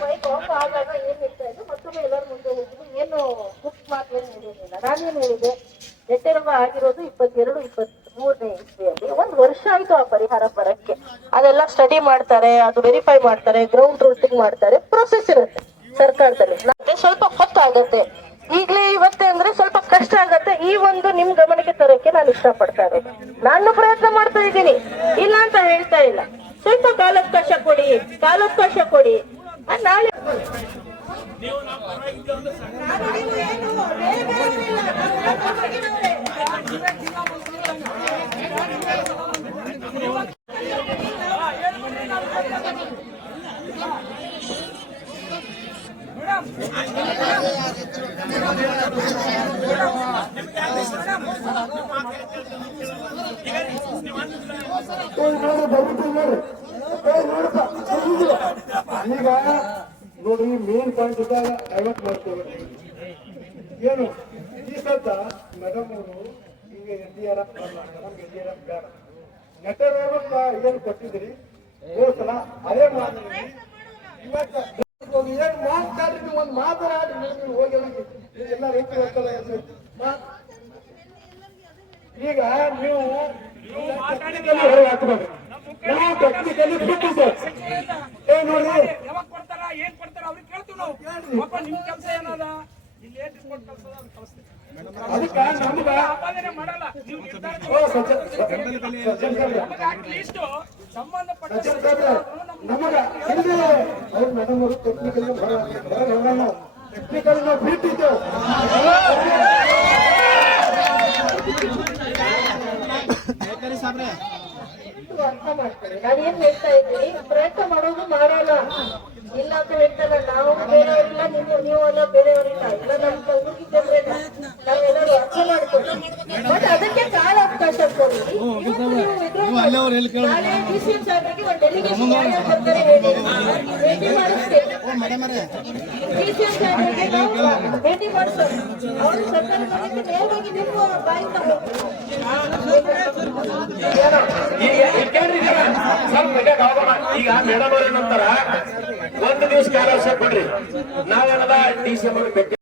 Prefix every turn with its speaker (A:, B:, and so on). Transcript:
A: Bike ಆದಾಗ ಏನ್ ಹೇಳ್ತಾ ಇದ್ದು ಮತ್ತೊಮ್ಮೆ ಎಲ್ಲರ ಮುಂದೆ ಏನು ಬುಕ್ ಮಾತ್ರ ಹೇಳಿರಲಿಲ್ಲ ಹೇಳಿದೆ ಎಟ್ಟೆರವ ಆಗಿರೋದು ಇಪ್ಪತ್ತೆರಡು ಇಪ್ಪತ್ತ್ ಮೂರನೇ ಇಸ್ವಿಯಲ್ಲಿ ಒಂದ್ ವರ್ಷ ಆಯ್ತು ಆ ಪರಿಹಾರ ಬರಕ್ಕೆ. ಅದೆಲ್ಲ ಸ್ಟಡಿ ಮಾಡ್ತಾರೆ, ಅದು ವೆರಿಫೈ ಮಾಡ್ತಾರೆ ಗ್ರೌಂಡ್ ರೂಟಿಂಗ್ ಮಾಡ್ತಾರೆ ಪ್ರೊಸೆಸ್ ಇರುತ್ತೆ ಸರ್ಕಾರದಲ್ಲಿ. ಮತ್ತೆ ಸ್ವಲ್ಪ ಹೊತ್ತಾಗತ್ತೆ ಈಗಲೇ ಇವತ್ತೇ ಅಂದ್ರೆ ಸ್ವಲ್ಪ ಕಷ್ಟ ಆಗತ್ತೆ. ಈ ಒಂದು ನಿಮ್ ಗಮನಕ್ಕೆ ತರಕ್ಕೆ ನಾನು ಇಷ್ಟಪಡ್ತಾ ನಾನು ಪ್ರಯತ್ನ ಮಾಡ್ತಾ ಇದ್ದೀನಿ. ಇಲ್ಲ ಅಂತ ಹೇಳ್ತಾ ಇಲ್ಲ. ಸ್ವಲ್ಪ ಕಾಲಾವಕಾಶ ಕೊಡಿ ಕಾಲಾವಕಾಶ ಕೊಡಿ ಆ, ನಾಳೆ
B: ಈಗ ನೋಡಿ ಮೇನ್ ಪಾಯಿಂಟ್ ಇದ್ದಾಗ ಡೈವರ್ಟ್ ಮಾಡ್ತೇವೆ ಏನು ಈ ಸದ್ದ ಮೇಡಮ್ ಅವರು ಈಗ N D R F madam N D R ಬೇಡ ನಟರ ಏನು ಕೊಟ್ಟಿದ್ರಿ ಹೋದ ಸಲ ಅದೇ ಮಾಡಿದ್ರಿ ಇವತ್ತು ಏನ್ ಮಾತಾಡ್ರಿ ನೀವು ಒಂದು ಮಾತನಾಡಿ ನೀವು ಹೋಗಿ ಎಲ್ಲ ರೈತರು ಈಗ ನೀವು ಟೆಕ್ನಿಕಲಿ ಹೊರಗೆ ಹಾಕ್ಬೇಕು. ನಾವು ಟೆಕ್ನಿಕಲಿ ಬಿಟ್ಟಿದ್ದೆ. ಏ ನೋಡಿ
C: ಯಾವಾಗ ಕೊಡ್ತಾರ ಏನ್ ಕೊಡ್ತಾರ ಅವ್ರಿಗೆ ಕೇಳ್ತೀವಿ ನಾವು. ಪಾಪ ನಿಮ್ ಕೆಲಸ ಏನದ? ಇಲ್ಲಿ ಏನ್ ರಿಪೋರ್ಟ್ ಕಳ್ಸೋದ ಕಳಿಸ್ತೀವಿ
B: ಅದಕ್ಕೆ ನಮ್ಗ
C: ಮಾಡಲ್ಲ. ನೀವು ಅಟ್ಲೀಸ್ಟ್ ಸಂಬಂಧಪಟ್ಟ
B: ನಮಗ ಇಲ್ಲಿ ಅವ್ರು ಮೇಡಮ್ ಅವರು ಟೆಕ್ನಿಕಲಿ ಹೊರಗೆ ನಾವು ಬಿಟ್ಟಿದ್ದೆವು
A: ಅರ್ಥ ಮಾಡ್ತಾರೆ. ನಾನು ಏನ್ ಹೇಳ್ತಾ ಇದ್ದೀನಿ ಪ್ರಯತ್ನ ಮಾಡೋದು ಮಾಡೋಣ ಅವರು ಎಲ್ಲಿ ನೇರವಾಗಿ ನಿಮ್ಮ ಬಾಯಿಂದ ಹೋಗ್ತಾರೆ
D: ಈಗ ಮೇಡಮ್ ಅವ್ರ ಏನಂತಾರ ಒಂದು ದಿವಸ ಕಾಲ ಕೊಡ್ರಿ ನಾವೇನದ ಡಿ ಸಿ ಭೇಟಿ